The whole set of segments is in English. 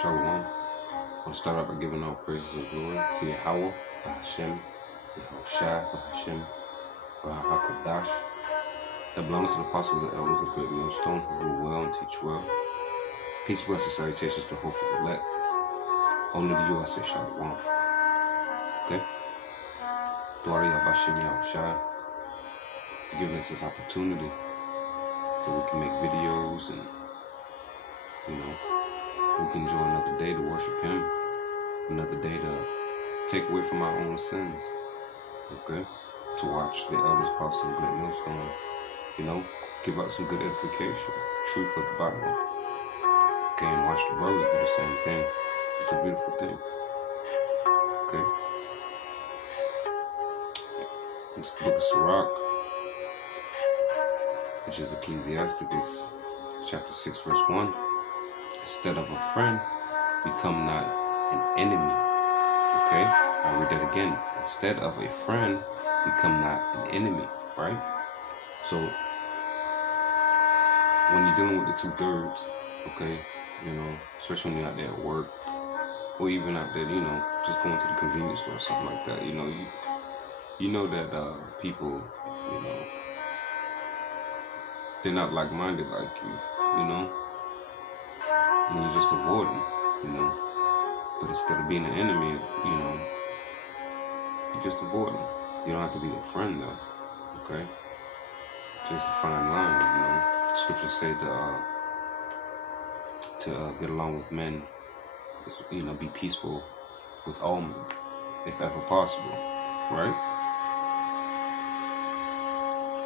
Shalom. I'll start out by giving all praises and glory to Yahweh, Bahashem, Yahushai, Bahashem, Bahakadash. That belongs to the apostles and elders of the great millstone who rule well and teach well. Peace, blessings, salutations to the hopeful elect. Only to you I say Shalom. Okay? Glory Bahashem Yahushai for giving us this opportunity so we can make videos and, we can enjoy another day to worship Him, another day to take away from our own sins, okay? To watch the elders, apostles, and great millstone, give out some good edification, truth of the Bible, okay? And watch the brothers do the same thing. It's a beautiful thing, okay? It's the book of Sirach, which is Ecclesiasticus, chapter 6, verse 1. Instead of a friend, become not an enemy. Okay? I'll read that again. Instead of a friend, become not an enemy. Right? So, when you're dealing with the 2/3, okay, especially when you're out there at work, or even out there, just going to the convenience store or something like that, you know that people, they're not like-minded like you, and you just avoid them, but instead of being an enemy, you just avoid them. You don't have to be their friend though, okay? Just a fine line, Scriptures say to get along with men, be peaceful with all men, if ever possible, right?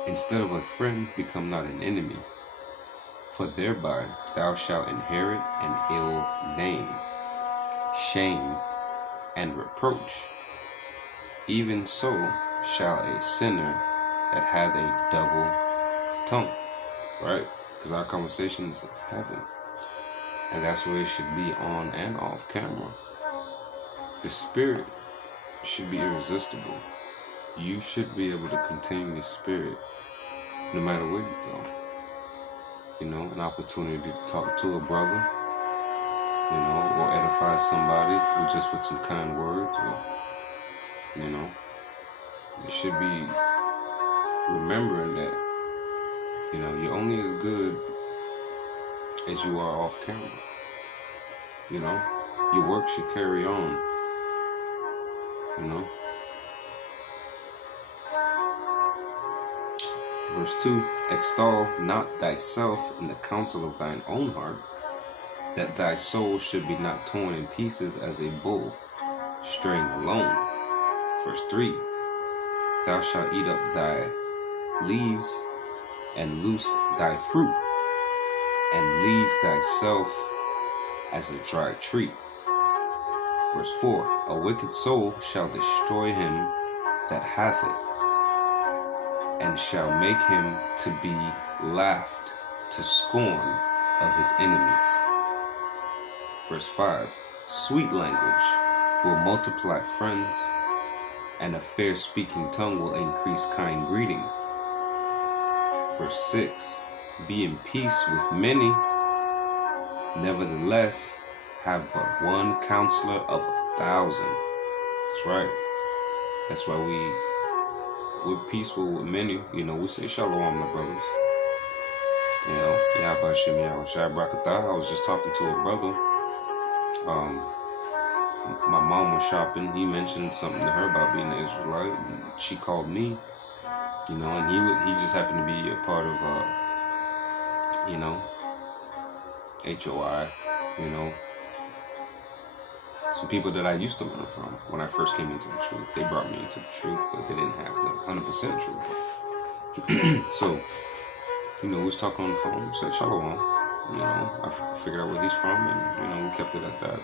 Instead of a friend, become not an enemy, for thereby thou shalt inherit an ill name, shame, and reproach. Even so shall a sinner that hath a double tongue, right? Because our conversation is in heaven, and that's where it should be on and off camera. The spirit should be irresistible. You should be able to contain the spirit no matter where you go. An opportunity to talk to a brother, or edify somebody with some kind words, or, you should be remembering that, you're only as good as you are off camera. Your work should carry on, Verse 2, extol not thyself in the counsel of thine own heart, that thy soul should be not torn in pieces as a bull, straying alone. Verse 3, thou shalt eat up thy leaves, and loose thy fruit, and leave thyself as a dry tree. Verse 4, a wicked soul shall destroy him that hath it, and shall make him to be laughed to scorn of his enemies. Verse 5, sweet language will multiply friends, and a fair speaking tongue will increase kind greetings. Verse 6, be in peace with many, nevertheless have but one counselor of 1,000. That's right. That's why we're peaceful with many. We say Shalom, my brothers. Yahbashim Yahushai Brakatah. I was just talking to a brother. My mom was shopping. He mentioned something to her about being an Israelite. And she called me, and he just happened to be a part of, HOI, some people that I used to learn from when I first came into the truth. They brought me into the truth, but they didn't have the 100% truth. So, we was talking on the phone. We said Shalom. I figured out where he's from, and, we kept it at that.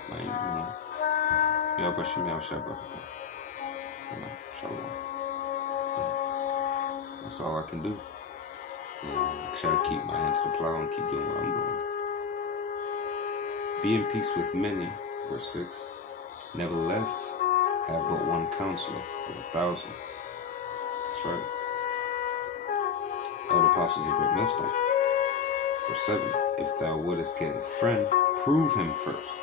Shalom. That's all I can do. I try to keep my hands to the plow and keep doing what I'm doing. Be in peace with many, verse 6. Nevertheless, have but one counselor of 1,000. That's right. Elder apostles of great millstone. Verse 7. If thou wouldest get a friend, prove him first,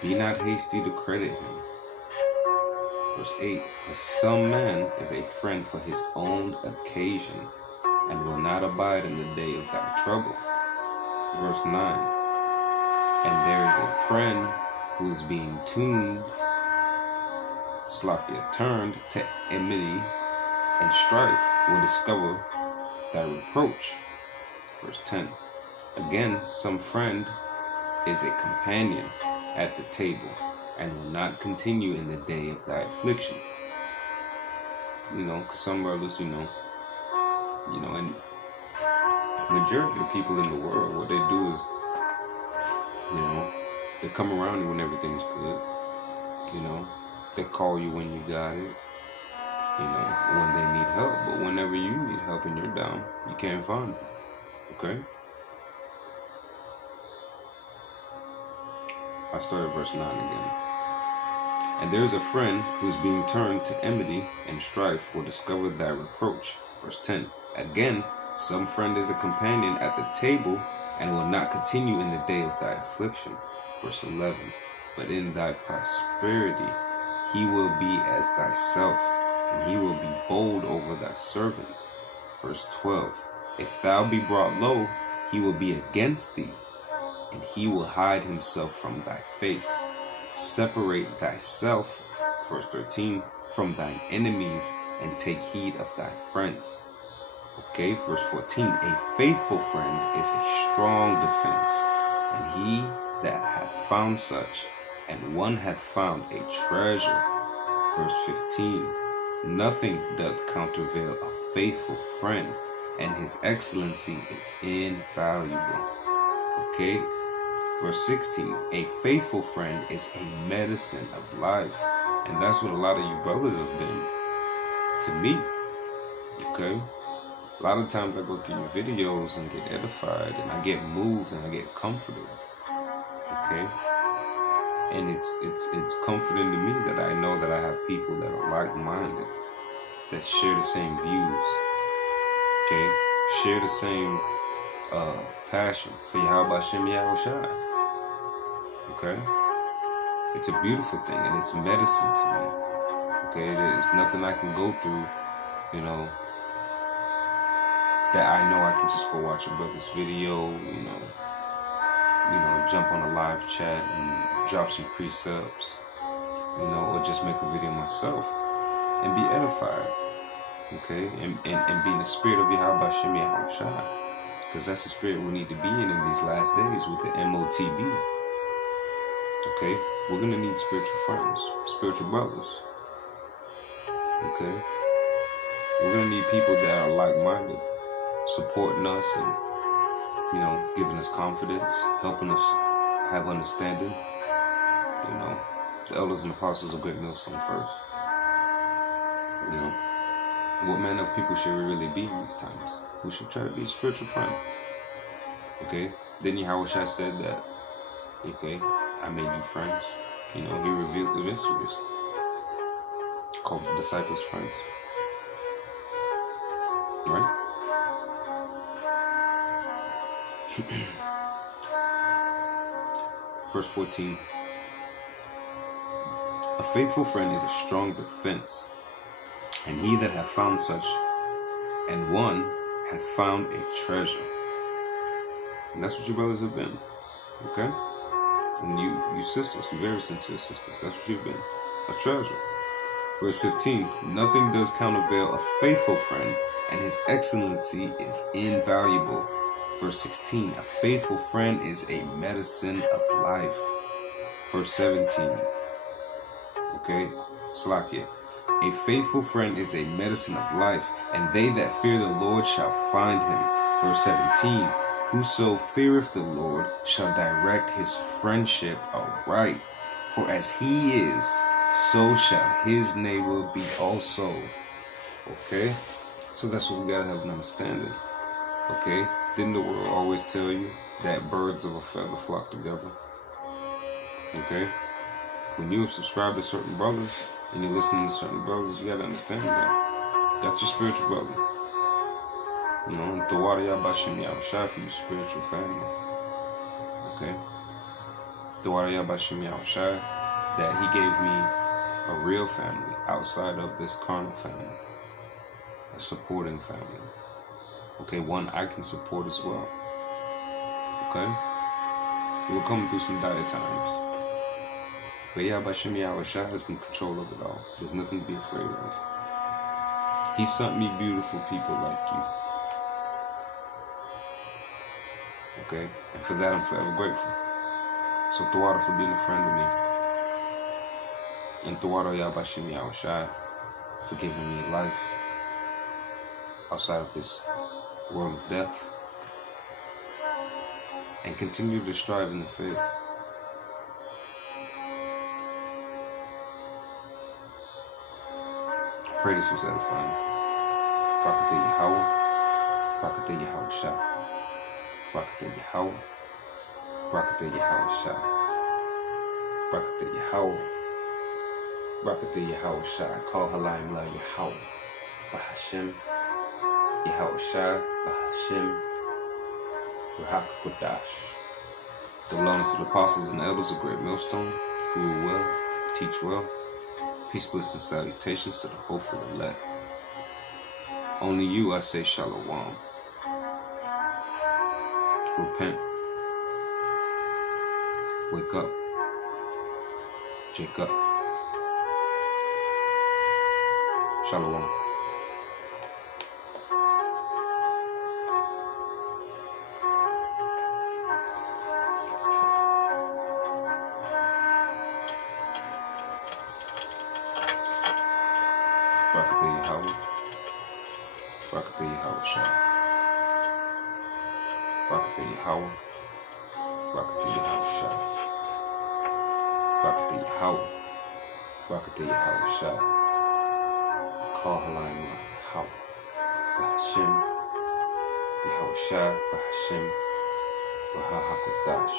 Be not hasty to credit him. Verse 8, for some man is a friend for his own occasion, and will not abide in the day of thy trouble. Verse 9, and there is a friend who is being turned to enmity and strife, will discover thy reproach. Verse 10, again, some friend is a companion at the table, and will not continue in the day of thy affliction. Cause some brothers, and majority of people in the world, what they do is, they come around you when everything's good. They call you when you got it. When they need help. But whenever you need help and you're down, you can't find them. Okay? I started verse 9 again. And there is a friend who is being turned to enmity and strife will discover thy reproach. Verse 10. Again, some friend is a companion at the table and will not continue in the day of thy affliction. Verse 11. But in thy prosperity he will be as thyself, and he will be bold over thy servants. Verse 12. If thou be brought low, he will be against thee, and he will hide himself from thy face. Separate thyself, verse 13, from thine enemies, and take heed of thy friends. Okay, verse 14, a faithful friend is a strong defense, and he that hath found such, and one hath found a treasure. Verse 15, nothing doth countervail a faithful friend, and his excellency is invaluable. Okay, verse 16, a faithful friend is a medicine of life. And that's what a lot of you brothers have been to me. Okay? A lot of times I go through your videos and get edified, and I get moved, and I get comforted. Okay? And it's comforting to me that I know that I have people that are like-minded, that share the same views. Okay? Share the same passion for Yahweh Shem Yahushua. Okay? It's a beautiful thing, and it's medicine to me. Okay? There's nothing I can go through, that I know I can just go watch a brother's video, jump on a live chat and drop some precepts, or just make a video myself and be edified. Okay? And be in the spirit of Yahweh Shem Yahushua. Because that's the spirit we need to be in these last days with the MOTB. Okay? We're going to need spiritual friends, spiritual brothers. Okay? We're going to need people that are like-minded, supporting us and, giving us confidence, helping us have understanding. The elders and apostles of Great Millstone first. What manner of people should we really be in these times? We should try to be a spiritual friend. Okay? Then Yahushua said that, okay, I made you friends. He revealed the mysteries. Called the disciples friends. Right? Verse 14. A faithful friend is a strong defense, and he that hath found such, and one hath found a treasure. And that's what your brothers have been. Okay? And you sisters, you very sincere sisters, that's what you've been. A treasure. Verse 15. Nothing does countervail a faithful friend, and his excellency is invaluable. Verse 16. A faithful friend is a medicine of life. Verse 17. Okay? Slakia. A faithful friend is a medicine of life, and they that fear the Lord shall find him. Verse 17. Whoso feareth the Lord shall direct his friendship aright. For as he is, so shall his neighbor be also. Okay? So that's what we gotta have an understanding. Okay? Didn't the world always tell you that birds of a feather flock together? Okay? When you subscribe to certain brothers and you're listening to certain brothers, you gotta understand that. That's your spiritual brother. And Tawada Yahweh Shem Yahushua for your spiritual family. Okay? Dawada Yabashim Yahushai, that he gave me a real family outside of this carnal family, a supporting family. Okay, one I can support as well. Okay? We're coming through some dire times. But Yabashim Yahushai is in control of it all. There's nothing to be afraid of. He sent me beautiful people like you. Okay? And for that I'm forever grateful. So Tawada for being a friend to me. And Tawada Yabashim Yahushai for giving me life outside of this world of death. And continue to strive in the faith. I pray this was edifying. Barakatah Yahweh. Barakatah Yahushai. Barakatah Yahweh. Barakatah Yahushai. Barakatah Yahweh. Barakatah Yahushai. Call Halayim La Yahweh. Bahashem. Yahushai. Bahashem. Ruach Kodash. The belongs to the apostles and elders of Great Millstone, who will well, teach well. Peace, bliss, and salutations to the hopeful elect. Only you, I say shalom. Repent. Wake up. Jake up. Shalom. Barakatah Yahweh. Barakatah Yahushai. Barakatah Yahweh. Barakatah Yahushai. Barakatah Yahweh. Barakatah Yahushai. Call Halayim Yahweh. Bahashem. Yahushai. Bahashem. Ruach HaKodesh.